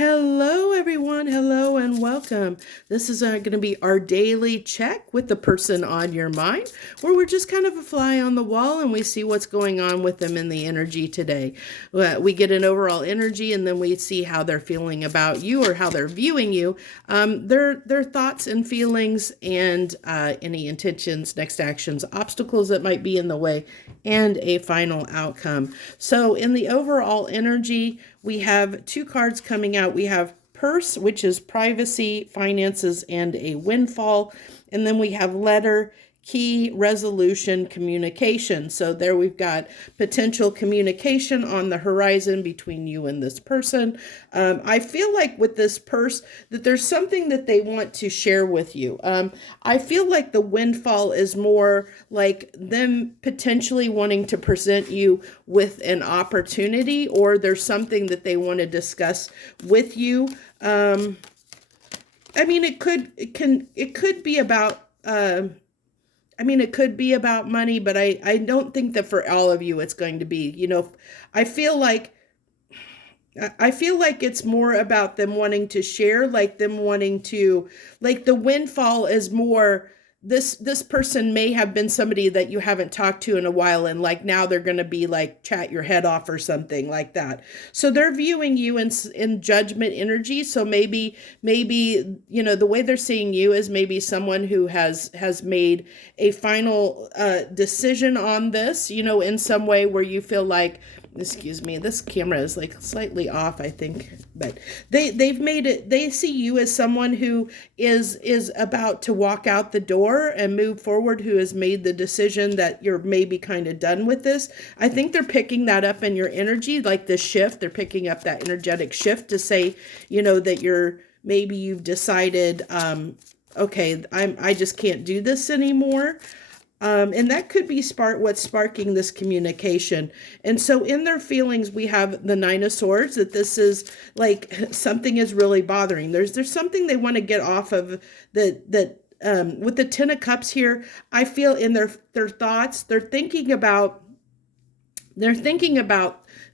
Hello, everyone. Hello, and welcome. This is going to be our daily check with the person on your mind, where we're just kind of a fly on the wall and we see what's going on with them in the energy today. We get an overall energy, and then we see how they're feeling about you or how they're viewing you, their thoughts and feelings, and any intentions, next actions, obstacles that might be in the way, and a final outcome. So, in the overall energy, we have two cards coming out. We have purse, which is privacy, finances, and a windfall. And then we have letter, key, resolution, communication. So there we've got potential communication on the horizon between you and this person. I feel like with this purse that there's something that they want to share with you. I feel like the windfall is more like them potentially wanting to present you with an opportunity, or there's something that they want to discuss with you. It could be about, it could be about money, but I don't think that for all of you it's going to be, I feel like it's more about them wanting to share, like them wanting to, like the windfall is more, this person may have been somebody that you haven't talked to in a while, and like now they're going to be like chat your head off or something like that. So they're viewing you in judgment energy. So maybe the way they're seeing you is maybe someone who has made a final decision on this, in some way where you feel like, excuse me, this camera is like slightly off, I think, but they've made it, they see you as someone who is about to walk out the door and move forward, who has made the decision that you're maybe kind of done with this. I think they're picking that up in your energy, like the shift. They're picking up that energetic shift to say, that you've decided, okay, I just can't do this anymore. And that could be what's sparking this communication. And so in their feelings, we have the Nine of Swords, that this is like something is really bothering. There's something they want to get off of, that with the Ten of Cups here, I feel in their thoughts, they're thinking about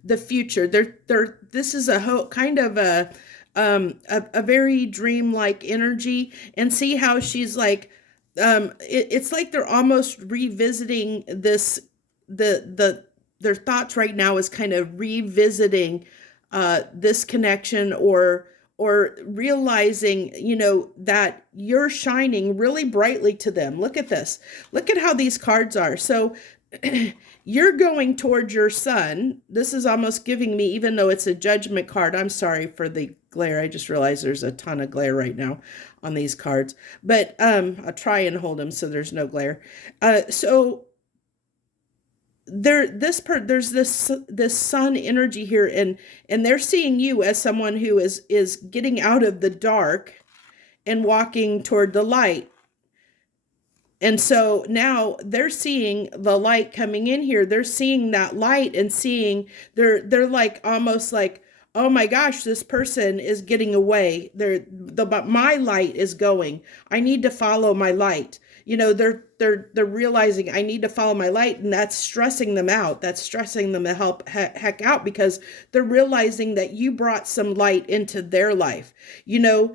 the future. This is a kind of a very dreamlike energy, and see how she's like, it's like they're almost revisiting this, their thoughts right now is kind of revisiting this connection, or realizing, that you're shining really brightly to them. Look at this. Look at how these cards are. So you're going towards your sun. This is almost giving me, even though it's a judgment card, I'm sorry for the glare. I just realized there's a ton of glare right now on these cards, but I'll try and hold them so there's no glare. So there's this sun energy here, and they're seeing you as someone who is getting out of the dark and walking toward the light. And so now they're seeing the light coming in here. They're seeing that light, and seeing, they're like almost like, oh my gosh, this person is getting away. My light is going. I need to follow my light. They're realizing I need to follow my light, and that's stressing them out. That's stressing them the heck out, because they're realizing that you brought some light into their life. They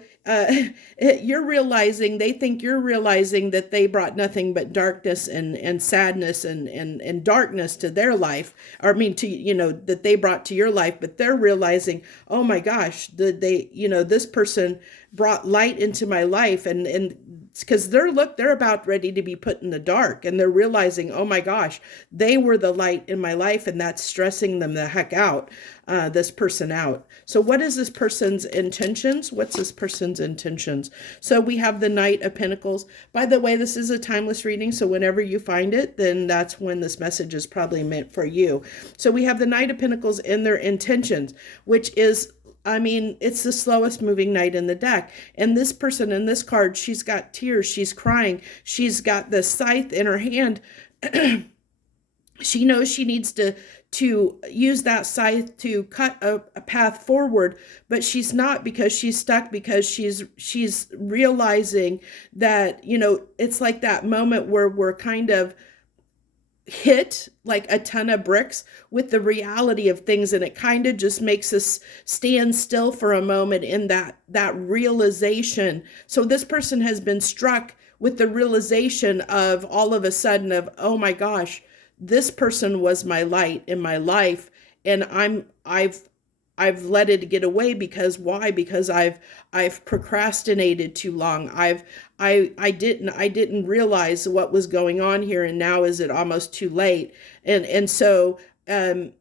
think you're realizing that they brought nothing but darkness and sadness and darkness to their life, or that they brought to your life, but they're realizing, oh my gosh, this person brought light into my life, and because they're about ready to be put in the dark, and they're realizing, oh my gosh, they were the light in my life, and that's stressing them the heck out, this person out. So what is this person's intentions? What's this person's intentions? So we have the Knight of Pentacles. By the way, this is a timeless reading, so whenever you find it, then that's when this message is probably meant for you. So we have the Knight of Pentacles in their intentions, which is, it's the slowest moving knight in the deck. And this person in this card, she's got tears, she's crying, she's got the scythe in her hand. She knows she needs to use that scythe to cut a path forward, but she's not, because she's stuck, because she's realizing that, it's like that moment where we're kind of, hit like a ton of bricks with the reality of things, and it kind of just makes us stand still for a moment in that realization. So this person has been struck with the realization of all of a sudden of, oh my gosh, this person was my light in my life, and I've let it get away. Because why? Because I've procrastinated too long. I didn't realize what was going on here, and now is it almost too late? And so um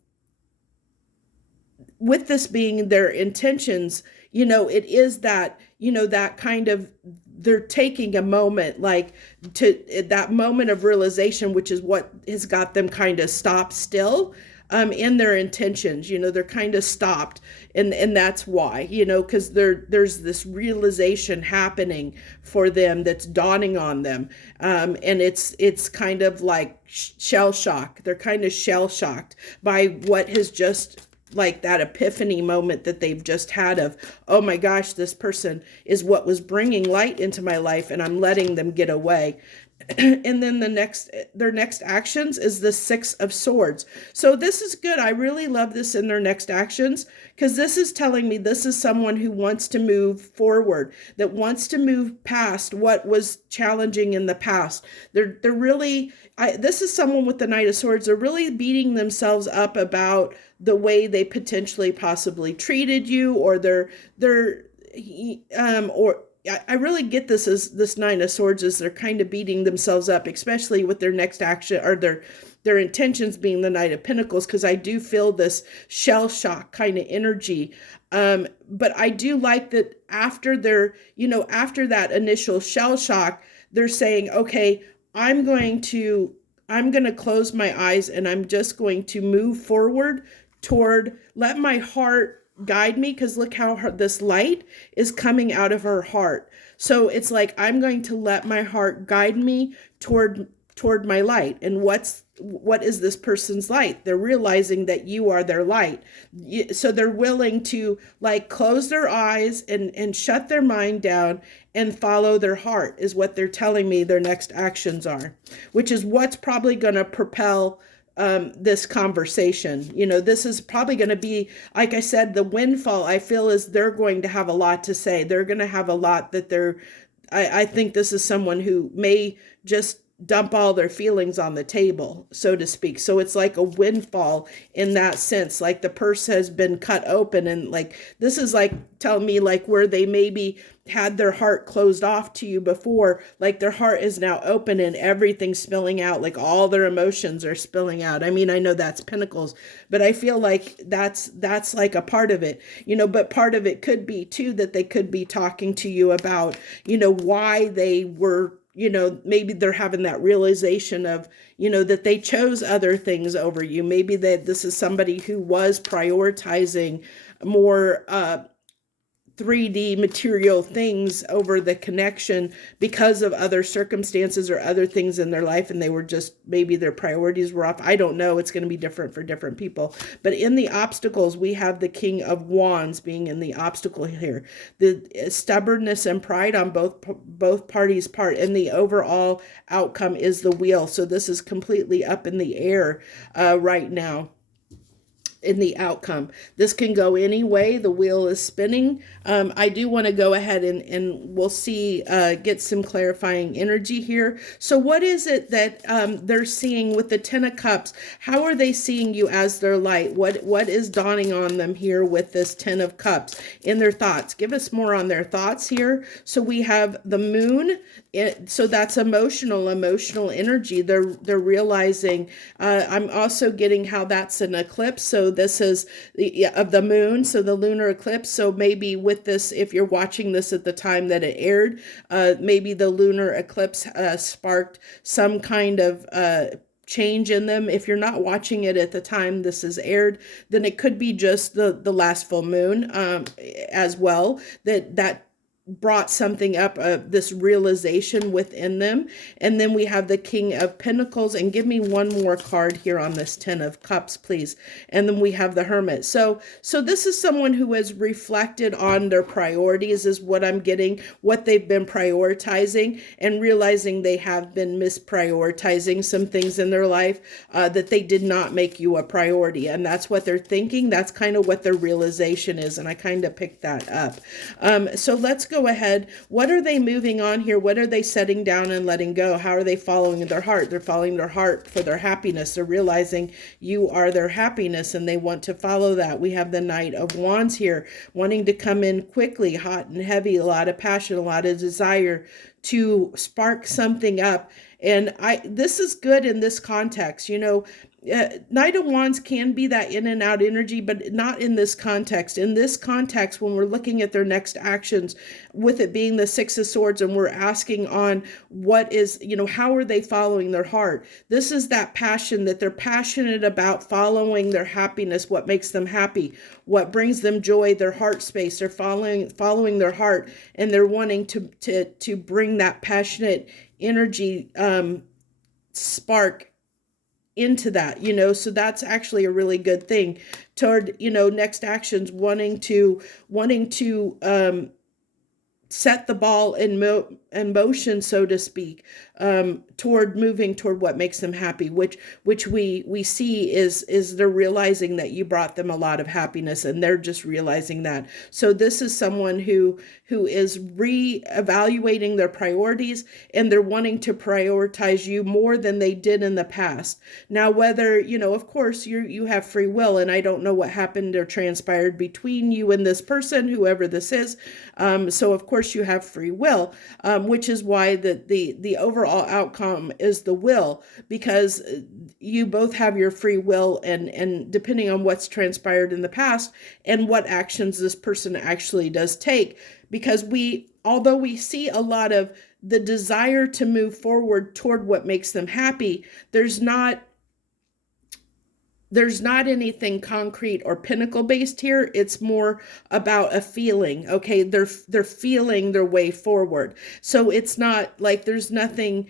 with this being their intentions, it is that, that kind of, they're taking a moment, like, to that moment of realization, which is what has got them kind of stopped still in their intentions. They're kind of stopped, and that's why, because there's this realization happening for them that's dawning on them, and it's kind of like shell shock. They're kind of shell shocked by what has just, like, that epiphany moment that they've just had of, oh my gosh, this person is what was bringing light into my life, and I'm letting them get away. And then their next actions is the Six of Swords. So this is good. I really love this in their next actions, because this is telling me this is someone who wants to move forward, that wants to move past what was challenging in the past. They're really, this is someone with the Knight of Swords. They're really beating themselves up about the way they potentially possibly treated you, or or I really get this as this Nine of Swords, is they're kind of beating themselves up, especially with their next action, or their intentions being the Knight of Pentacles, because I do feel this shell shock kind of energy. But I do like that after after that initial shell shock, they're saying, okay, I'm going to close my eyes, and I'm just going to move forward toward, let my heart guide me, because look how this light is coming out of her heart. So it's like, I'm going to let my heart guide me toward my light. And what is this person's light? They're realizing that you are their light. So they're willing to, like, close their eyes and shut their mind down and follow their heart, is what they're telling me their next actions are, which is what's probably going to propel this conversation. This is probably going to be, like I said, the windfall, I feel, is they're going to have a lot to say. They're going to have a lot that I think this is someone who may just dump all their feelings on the table, so to speak. So it's like a windfall in that sense, like the purse has been cut open, and like, this is like telling me, like, where they maybe had their heart closed off to you before, like their heart is now open and everything's spilling out, like all their emotions are spilling out. I mean, I know that's Pentacles, but I feel like that's like a part of it, but part of it could be too that they could be talking to you about, why they were, maybe they're having that realization of, that they chose other things over you. Maybe that this is somebody who was prioritizing more 3D material things over the connection because of other circumstances or other things in their life, and they were just, maybe their priorities were off. I don't know. It's going to be different for different people. But in the obstacles, we have the King of Wands being in the obstacle here. The stubbornness and pride on both parties' part, and the overall outcome is the Wheel. So this is completely up in the air right now. In the outcome, this can go any way. The wheel is spinning. I do want to go ahead and we'll see, get some clarifying energy here. So what is it that they're seeing with the Ten of Cups? How are they seeing you as their light? What is dawning on them here with this Ten of Cups in their thoughts? Give us more on their thoughts here. So we have the Moon. So that's emotional energy. They're realizing, I'm also getting how that's an eclipse. So this is of the moon, so the lunar eclipse. So maybe with this, if you're watching this at the time that it aired, maybe the lunar eclipse sparked some kind of change in them. If you're not watching it at the time this is aired, then it could be just the last full moon as well, that brought something up, this realization within them. And then we have the King of Pentacles, and give me one more card here on this Ten of Cups, please. And then we have the Hermit. So this is someone who has reflected on their priorities, is what I'm getting, what they've been prioritizing, and realizing they have been misprioritizing some things in their life, that they did not make you a priority. And that's what they're thinking. That's kind of what their realization is. And I kind of picked that up. So let's go ahead. What are they moving on here? What are they setting down and letting go? How are they following their heart? They're following their heart for their happiness. They're realizing you are their happiness and they want to follow that. We have the Knight of Wands here, wanting to come in quickly, hot and heavy, a lot of passion, a lot of desire to spark something up. And this is good in this context. Knight of Wands can be that in and out energy, but not in this context. In this context, when we're looking at their next actions, with it being the Six of Swords, and we're asking on what is, how are they following their heart? This is that passion, that they're passionate about following their happiness, what makes them happy, what brings them joy, their heart space. They're following their heart, and they're wanting to bring that passionate energy spark into that, so that's actually a really good thing toward, next actions, wanting to set the ball in motion, so to speak, toward moving toward what makes them happy, which we see is they're realizing that you brought them a lot of happiness, and they're just realizing that. So this is someone who is reevaluating their priorities, and they're wanting to prioritize you more than they did in the past. Now, whether, of course, you have free will, and I don't know what happened or transpired between you and this person, whoever this is. So of course you have free will, which is why the overall outcome is the will, because you both have your free will, and depending on what's transpired in the past and what actions this person actually does take, because although we see a lot of the desire to move forward toward what makes them happy, there's not anything concrete or pinnacle based here. It's more about a feeling. Okay, they're feeling their way forward. So it's not like there's nothing.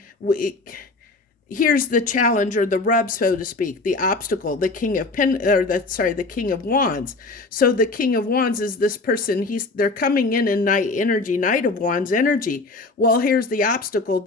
Here's the challenge, or the rub, so to speak, the obstacle, the King of the King of Wands. So the King of Wands is this person, they're coming in Knight energy, Knight of Wands energy. Well, here's the obstacle.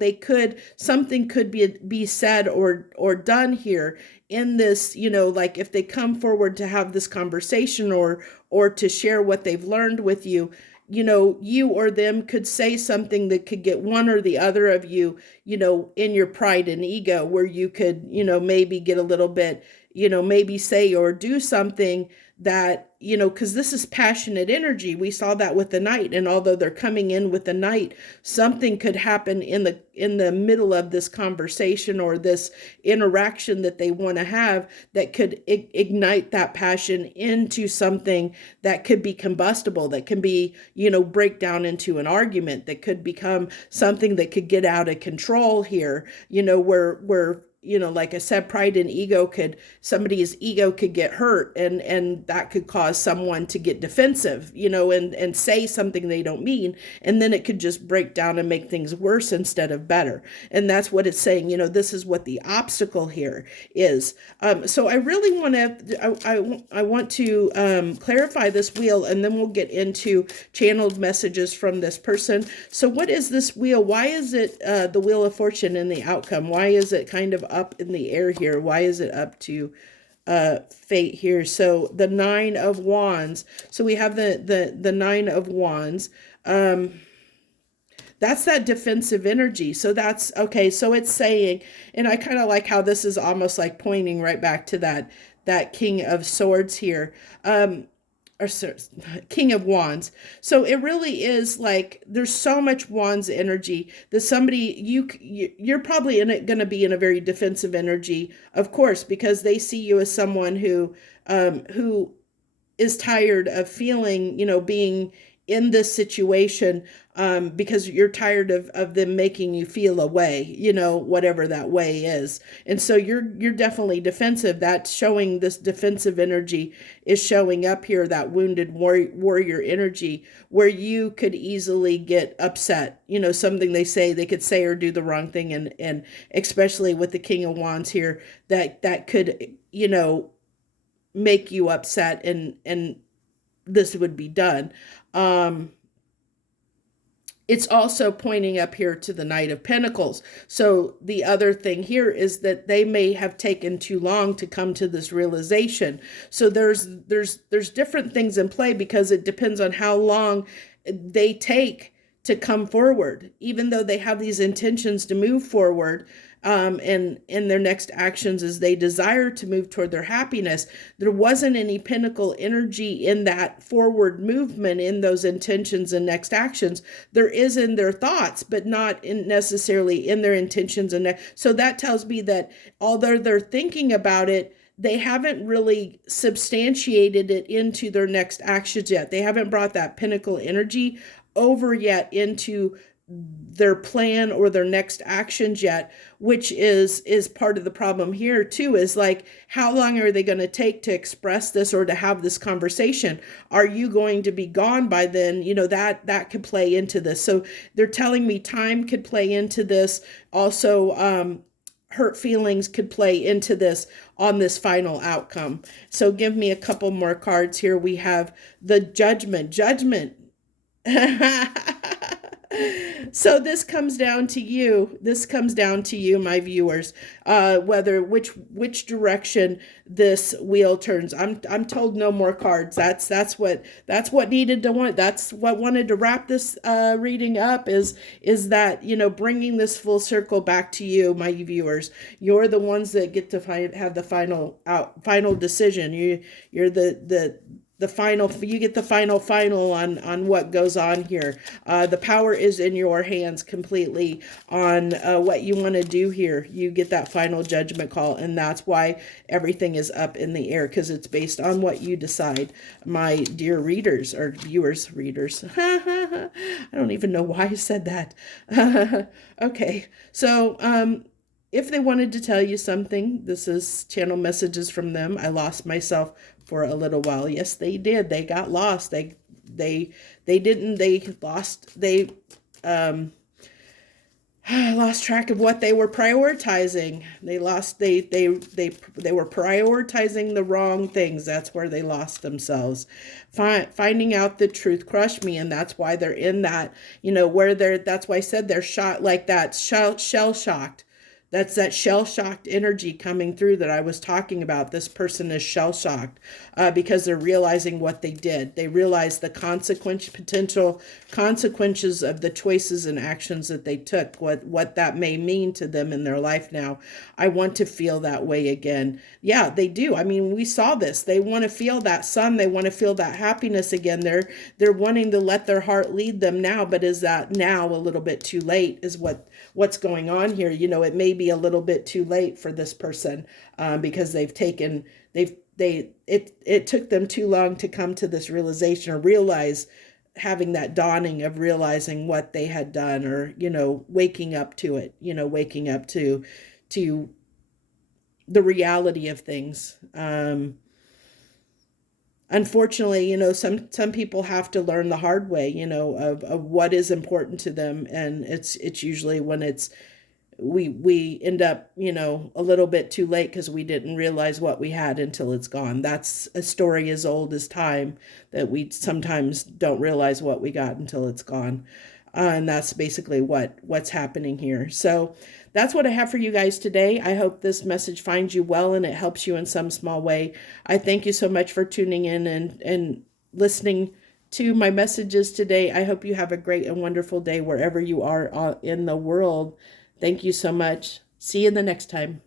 Something could be said or done here in this, like if they come forward to have this conversation or to share what they've learned with you, you or them could say something that could get one or the other of you, in your pride and ego, where you could, maybe get a little bit, maybe say or do something that, because this is passionate energy. We saw that with the Knight, and although they're coming in with the Knight, something could happen in the middle of this conversation or this interaction that they want to have that could ignite that passion into something that could be combustible, that can be, break down into an argument, that could become something that could get out of control here, where like I said, pride and ego somebody's ego could get hurt, and that could cause someone to get defensive, and say something they don't mean. And then it could just break down and make things worse instead of better. And that's what it's saying. This is what the obstacle here is. So I really want to clarify this wheel, and then we'll get into channeled messages from this person. So what is this wheel? Why is it the Wheel of Fortune in the outcome? Why is it kind of up in the air here? Why is it up to fate here? So the Nine of Wands. So we have the Nine of Wands. That's that defensive energy. So that's okay. So it's saying, and I kind of like how this is almost like pointing right back to that King of Swords here. Or King of Wands. So it really is like there's so much Wands energy that somebody you're probably going to be in a very defensive energy, of course, because they see you as someone who is tired of feeling, being in this situation, because you're tired of them making you feel a way, whatever that way is. And so you're definitely defensive. That's showing, this defensive energy is showing up here, that wounded warrior energy, where you could easily get upset. Something they could say or do the wrong thing. And especially with the King of Wands here, that could, make you upset, and this would be done. It's also pointing up here to the Knight of Pentacles. So the other thing here is that they may have taken too long to come to this realization. So there's different things in play, because it depends on how long they take to come forward, even though they have these intentions to move forward. And in their next actions, as they desire to move toward their happiness, there wasn't any pinnacle energy in that forward movement, in those intentions and next actions. There is in their thoughts, but not necessarily in their intentions. And so that tells me that although they're thinking about it, they haven't really substantiated it into their next actions yet. They haven't brought that pinnacle energy over yet into their plan or their next actions yet, which is part of the problem here too, is like, how long are they going to take to express this or to have this conversation? Are you going to be gone by then? That could play into this. So they're telling me time could play into this. Also, hurt feelings could play into this on this final outcome. So give me a couple more cards here. We have the Judgment. So this comes down to you. This comes down to you, my viewers, whether which direction this wheel turns. I'm told no more cards. That's what needed to want. That's what wanted to wrap this reading up, is that, bringing this full circle back to you, my viewers. You're the ones that get to have the final decision. You're the final, you get the final on what goes on here. The power is in your hands completely on what you want to do here. You get that final judgment call, and that's why everything is up in the air, because it's based on what you decide, my dear readers, or viewers, readers. I don't even know why I said that. Okay, so if they wanted to tell you something, this is channel messages from them. I lost myself for a little while. Yes, they did. They got lost. They lost track of what they were prioritizing. They were prioritizing the wrong things. That's where they lost themselves. Finding out the truth crushed me, and that's why they're in that, that's why I said they're shot like that, shell shocked. That's that shell-shocked energy coming through that I was talking about. This person is shell-shocked because they're realizing what they did. They realize the potential consequences of the choices and actions that they took, what that may mean to them in their life now. I want to feel that way again. Yeah, they do. I mean, we saw this. They want to feel that sun. They want to feel that happiness again. They're wanting to let their heart lead them now, but is that now a little bit too late, is what's going on here. It may be a little bit too late for this person because it took them too long to come to this realization, or realize, having that dawning of realizing what they had done, or waking up to it, waking up to the reality of things. Unfortunately, some people have to learn the hard way, of what is important to them. And it's usually when we end up, a little bit too late, because we didn't realize what we had until it's gone. That's a story as old as time, that we sometimes don't realize what we got until it's gone. And that's basically what's happening here. So that's what I have for you guys today. I hope this message finds you well and it helps you in some small way. I thank you so much for tuning in and listening to my messages today. I hope you have a great and wonderful day wherever you are in the world. Thank you so much. See you the next time.